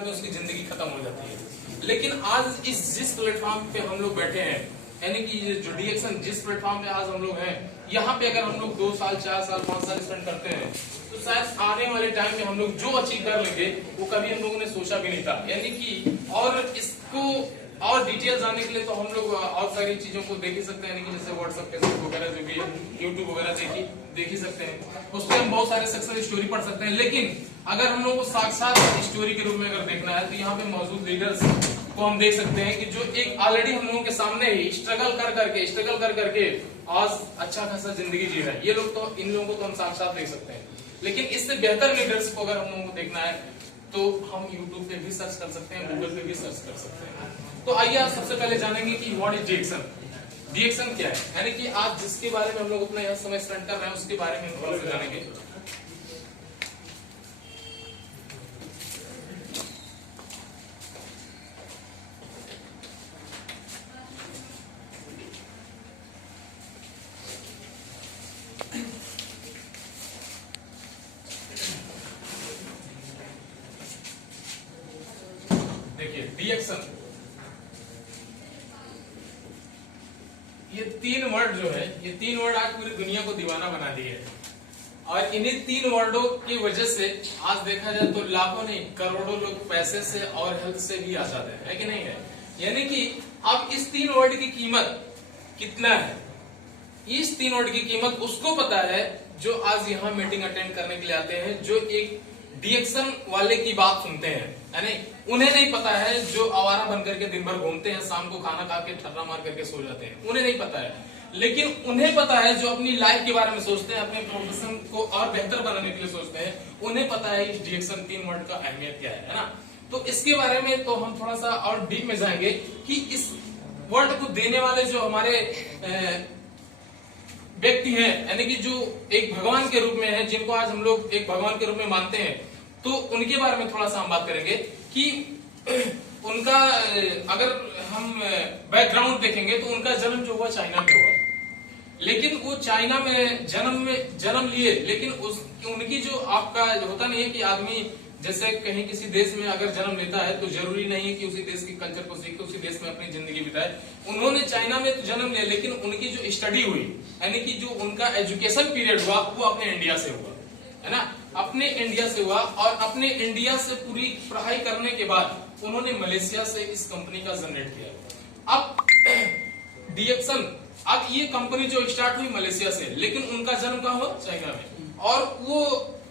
में उसकी जिंदगी खत्म हो जाती है। लेकिन आज जिस प्लेटफॉर्म पे हम लोग बैठे हैं, यानी कि जो डीएक्शन जिस प्लेटफॉर्म पे आज हम लोग हैं, यहाँ पे अगर हम लोग 2 साल 4 साल 5 साल स्पेंड करते हैं तो शायद आने वाले टाइम में हम लोग जो अचीव कर लेंगे वो कभी हम लोगों ने सोचा भी नहीं था। यानी कि और इसको और डिटेल जानने के लिए तो हम लोग और सारी चीजों को देख ही सकते हैं, यानी कि जैसे व्हाट्सएप फेसबुक वगैरह जो भी यूट्यूब वगैरह देख ही सकते हैं, उस पर हम बहुत सारे सक्सेस स्टोरी पढ़ सकते हैं। लेकिन अगर हम लोग को साक्षात स्टोरी के रूप में अगर देखना है तो यहाँ पे मौजूद लीडर्स को हम देख सकते हैं कि जो एक ऑलरेडी हम लोगों के सामने ही स्ट्रगल कर करके आज अच्छा खासा जिंदगी जी रहा है। ये लोग तो इन लोगों को तो हम साक्षात देख सकते हैं। लेकिन इससे बेहतर लीडर्स को अगर हम लोगों को देखना है तो हम यूट्यूब पे भी सर्च कर सकते हैं, गूगल पे भी सर्च कर सकते हैं। तो आइए आप सबसे पहले जानेंगे कि व्हाट इज डीएक्शन। डीएक्शन क्या है, यानी कि आज जिसके बारे में हम लोग उतना यह समय स्पेंड कर रहे हैं उसके बारे में हम थोड़ा सा जानेंगे। देखिए डीएक्शन, ये 3 वर्ड जो है, ये 3 वर्ड आज पूरी दुनिया को दीवाना बना दिए है। और इन्हीं 3 वर्डों की वजह से आज देखा जाए तो लाखों नहीं करोड़ों लोग पैसे से और हेल्थ से भी आजाद है कि नहीं है। यानी कि अब इस 3 वर्ड की कीमत कितना है, इस 3 वर्ड की कीमत उसको पता है जो आज यहाँ मीटिंग अटेंड करने के लिए आते हैं, जो एक डीएक्शन वाले की बात सुनते हैं, यानी उन्हें नहीं पता है जो आवारा बनकर के दिन भर घूमते हैं, शाम को खाना खा के ठर्रा मार करके सो जाते हैं, उन्हें नहीं पता है। लेकिन उन्हें पता है जो अपनी लाइफ के बारे में सोचते हैं, अपने प्रोफेशन को और बेहतर बनाने के लिए सोचते हैं, उन्हें पता है इस डीएक्शन 3 वर्ड का अहमियत क्या है ना। तो इसके बारे में तो हम थोड़ा सा और डीप में जाएंगे कि इस वर्ड को देने वाले जो हमारे व्यक्ति हैं, यानी कि जो एक भगवान के रूप में है, जिनको आज हम लोग एक भगवान के रूप में मानते हैं, तो उनके बारे में थोड़ा सा हम बात करेंगे कि उनका अगर हम बैकग्राउंड देखेंगे तो उनका जन्म जो हुआ चाइना में हुआ, लेकिन वो चाइना में जन्म लिए, लेकिन उनकी जो आपका होता नहीं है कि आदमी जैसे कहीं किसी देश में अगर जन्म लेता है तो जरूरी नहीं है कि उसी देश के कल्चर को सीख के उसी देश में अपनी जिंदगी बिताए। उन्होंने चाइना में तो जन्म लिया, लेकिन उनकी जो स्टडी हुई, यानी कि जो उनका एजुकेशन पीरियड हुआ वो अपने इंडिया से हुआ, है ना, अपने इंडिया से हुआ। और अपने इंडिया से पूरी पढ़ाई करने के बाद उन्होंने मलेशिया से इस कंपनी का जनरेट किया। अब डीएक्शन, अब ये कंपनी जो स्टार्ट हुई मलेशिया से, लेकिन उनका जन्म कहाँ हुआ, चाइना में, और वो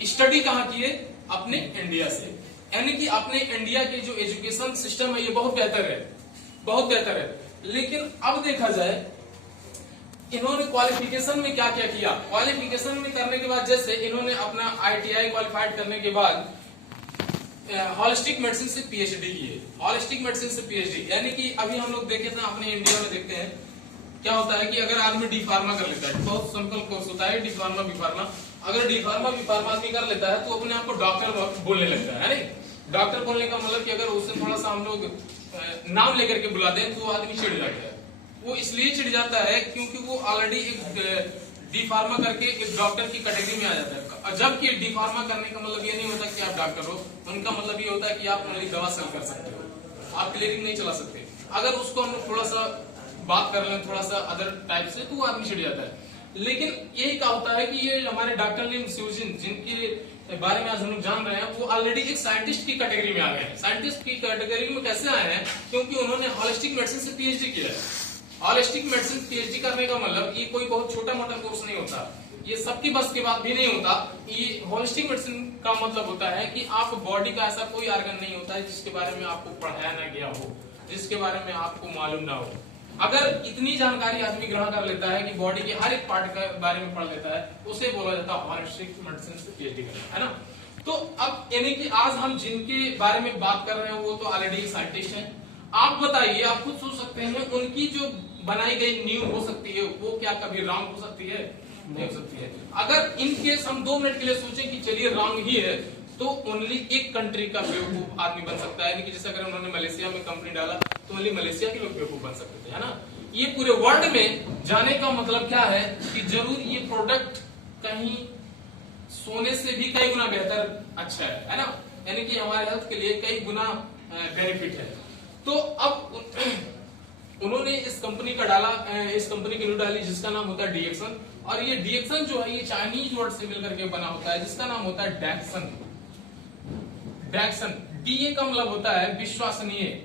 स्टडी कहाँ किए, अपने इंडिया से। यानी कि अपने इंडिया के जो एजुकेशन सिस्टम है ये बहुत बेहतर है, बहुत बेहतर है। लेकिन अब देखा जाए इन्होंने क्वालिफिकेशन में क्या क्या किया। क्वालिफिकेशन में करने के बाद जैसे इन्होंने अपना आईटीआई क्वालिफाइड करने के बाद हॉलिस्टिक मेडिसिन से पीएचडी किए, हॉलिस्टिक मेडिसिन से पीएचडी। यानी कि अभी हम लोग देखे थे अपने इंडिया में देखते हैं क्या होता है कि अगर आदमी डी फार्मा कर लेता है, बहुत सिंपल कोर्स होता है डी फार्मा बी फार्मा, अगर डी फार्मा बी फार्मा आदमी कर लेता है तो अपने आप को डॉक्टर बोलने लगता है नहीं। डॉक्टर बोलने का मतलब कि अगर उससे थोड़ा सा हम लोग नाम लेकर के बुला दें तो वो आदमी चिढ़ जाता है। वो इसलिए चिढ़ जाता है क्योंकि वो ऑलरेडी एक डी फार्मा करके एक डॉक्टर की कैटेगरी में आ जाता है। जबकि डी फार्मा करने का मतलब ये नहीं होता कि आप डॉक्टर हो, उनका मतलब ये होता है कि आप ओनली दवा सेल कर सकते हो, आप क्लिनिक नहीं चला सकते। अगर उसको हम लोग थोड़ा सा बात कर लें थोड़ा सा अदर टाइप से तो वो आदमी चिढ़ जाता है। लेकिन यही क्या होता है कि ये हमारे डॉक्टर लिम स्यूजिन जिनके बारे में आज हम लोग जान रहे हैं, वो ऑलरेडी एक साइंटिस्ट की कैटेगरी में आ गए हैं। साइंटिस्ट की कैटेगरी में कैसे आए हैं, क्योंकि उन्होंने हॉलिस्टिक मेडिसिन से पीएचडी किया है। हॉलिस्टिक मेडिसिन पीएचडी करने का मतलब ये कोई बहुत छोटा मोटा कोर्स नहीं होता, ये सबकी बस की बात भी नहीं होता। ये हॉलिस्टिक मेडिसिन का मतलब होता है कि आप बॉडी का ऐसा कोई ऑर्गन नहीं होता है जिसके बारे में आपको पढ़ाया ना गया हो, जिसके बारे में आपको मालूम ना हो। अगर इतनी जानकारी आदमी ग्रहण कर लेता है कि बॉडी के हर एक पार्ट के बारे में पढ़ लेता है, उसे बोला जाता है हॉलिस्टिक मेडिसिन से पीएचडी करना, है ना। तो अब यानी कि आज हम जिनके बारे में बात कर रहे हैं वो तो ऑलरेडी साइंटिस्ट हैं। आप बताइए, आप खुद सोच सकते हैं उनकी जो बनाई गई नींव हो सकती है वो क्या कभी रॉन्ग हो सकती है, नहीं हो सकती है। अगर इन केस हम 2 मिनट के लिए सोचें कि चलिए रॉन्ग ही है, तो ओनली एक कंट्री का बेवकूफ आदमी बन सकता है। जैसे अगर उन्होंने मलेशिया में कंपनी डाला तो ओनली मलेशिया के लोग बेवकूफ बन सकते थे, है ना। ये पूरे वर्ल्ड में जाने का मतलब क्या है कि जरूर ये प्रोडक्ट कहीं सोने से भी कई गुना बेहतर अच्छा है ना। यानी कि हमारे हेल्थ के लिए कई गुना बेनिफिट है। तो अब उन्होंने इस कंपनी का डाला, इस कंपनी की न्यू डाली जिसका नाम होता है डीएक्सन। और ये डीएक्सन जो है ये चाइनीज वर्ड से मिलकर के बना होता है जिसका नाम होता है डैक्सन। डैक्सन, डीए का मतलब होता है विश्वसनीय,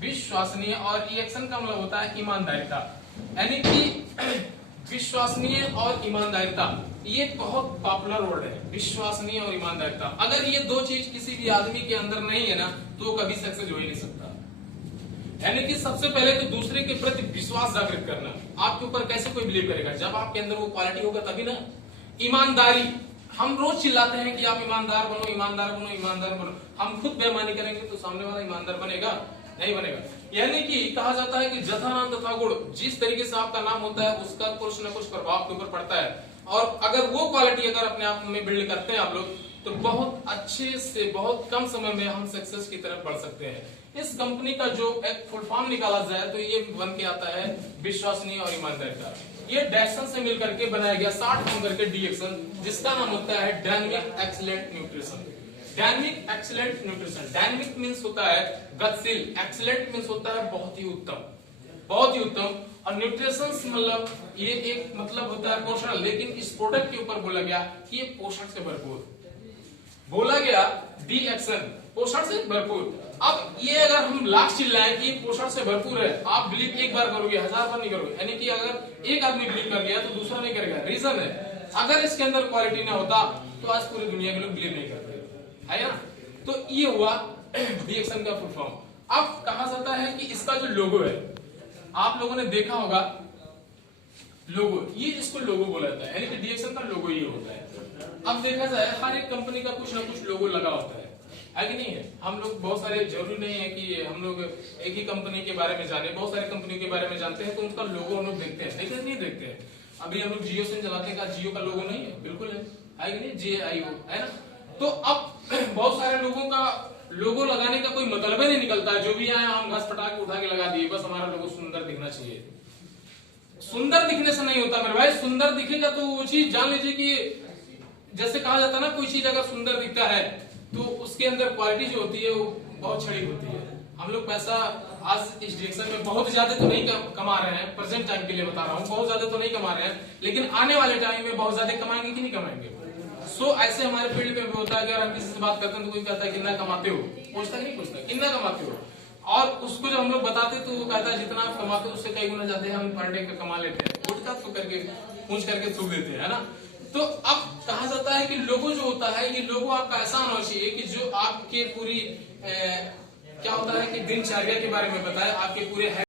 विश्वसनीय, और ईएक्सन का मतलब होता है ईमानदारिता। यानी कि विश्वसनीय और ईमानदारिता ये बहुत पॉपुलर वर्ड है, विश्वसनीय और ईमानदारिता। अगर ये दो चीज किसी भी आदमी के अंदर नहीं है ना तो वो कभी सक्सेस हो ही नहीं सकता। यानी कि सबसे पहले तो दूसरे के प्रति विश्वास जागृत करना। आपके ऊपर कैसे कोई बिलीव करेगा, जब आपके अंदर वो क्वालिटी होगा तभी ना। ईमानदारी, हम रोज चिल्लाते हैं कि आप ईमानदार बनो, ईमानदार बनो, ईमानदार बनो। हम खुद बेईमानी करेंगे तो सामने वाला ईमानदार बनेगा? नहीं बनेगा। यानी कि कहा जाता है कि जथा नाम तथा गुण, जिस तरीके से आपका नाम होता है उसका कुछ न कुछ प्रभाव आपके ऊपर पड़ता है। और अगर वो क्वालिटी अगर अपने आप में बिल्ड करते हैं आप लोग तो बहुत अच्छे से बहुत कम समय में हम सक्सेस की तरफ बढ़ सकते हैं। इस कंपनी का जो एक फुल फॉर्म निकाला जाए तो ये बन के आता है विश्वसनीय और ईमानदारिता। ये डैक्सन से मिलकर के बनाया गया 60 फॉर्म करके डीएक्सन, जिसका नाम होता है dynamic excellent nutrition. Dynamic excellent nutrition, dynamic means होता है गतिशील, एक्सीलेंट मींस होता है बहुत ही उत्तम, बहुत ही उत्तम। और न्यूट्रिशन मतलब ये एक मतलब होता है पोषण, लेकिन इस प्रोडक्ट के ऊपर बोला गया कि ये पोषण से भरपूर, बोला गया डीएक्सन पोषण से भरपूर। अब ये अगर हम लाख चिल्लाएं कि पोषण से भरपूर है, आप बिलीव एक बार करोगे, 1000 बार नहीं करोगे। यानी कि अगर एक आदमी बिलीव कर गया तो दूसरा नहीं करेगा। रीजन है, अगर इसके अंदर क्वालिटी ना होता तो आज पूरी दुनिया के लोग बिलीव नहीं करते, है ना। तो ये हुआ डीएक्सन का फुल फॉर्म। अब कहा जाता है कि इसका जो लोगो है, आप लोगों ने देखा होगा लोगो, ये इसको लोगो बोला जाता है, यानी कि डीएक्सन का लोगो ये होता है। अब देखा जाए हर एक कंपनी का कुछ ना कुछ लोगो लगा होता है कि नहीं है। हम लोग बहुत सारे, जरूरी नहीं है कि हम लोग एक ही कंपनी के बारे में जाने, बहुत सारी कंपनी के बारे में जानते हैं तो उनका लोगो हम लोग देखते हैं, लेकिन नहीं देखते हैं। अभी हम लोग जियो सिम चलाते हैं, जियो का लोगो नहीं है? बिल्कुल है कि नहीं, JIO है ना। तो अब बहुत सारे लोगों का लोगो लगाने का कोई मतलब ही नहीं निकलता है। जो भी आए हम घस पटा के उठा के लगा दिए, बस हमारा लोगो सुंदर दिखना चाहिए। सुंदर दिखने से नहीं होता मेरे भाई, सुंदर दिखेगा तो वो चीज जान लीजिए कि जैसे कहा जाता है ना, कोई चीज अगर सुंदर दिखता है तो उसके अंदर क्वालिटी जो होती है वो बहुत छड़ी होती है। हम लोग पैसा आज इस डायरेक्शन में बहुत ज्यादा तो नहीं कमा रहे हैं, प्रेजेंट टाइम के लिए बता रहा हूँ, बहुत ज्यादा तो नहीं कमा रहे हैं, लेकिन आने वाले टाइम में बहुत ज्यादा कमाएंगे कि नहीं कमाएंगे। ऐसे हमारे फील्ड में भी होता है कि अगर हम किसी से बात करते हैं तो कोई कहता है कितना कमाते हो, पूछता नहीं, पूछता कितना कमाते हो, और उसको जब हम लोग बताते तो वो कहता है जितना आप कमाते हो उससे कई गुना ज्यादा हम पर डे का कमा लेते हैं। उठता तो करके पूछ करके थूक देते हैं ना। तो अब कहा जाता है कि लोगो जो होता है, ये लोगो आपका ऐसा होना चाहिए कि जो आपके पूरी क्या होता है कि दिनचर्या के बारे में बताए, आपके पूरे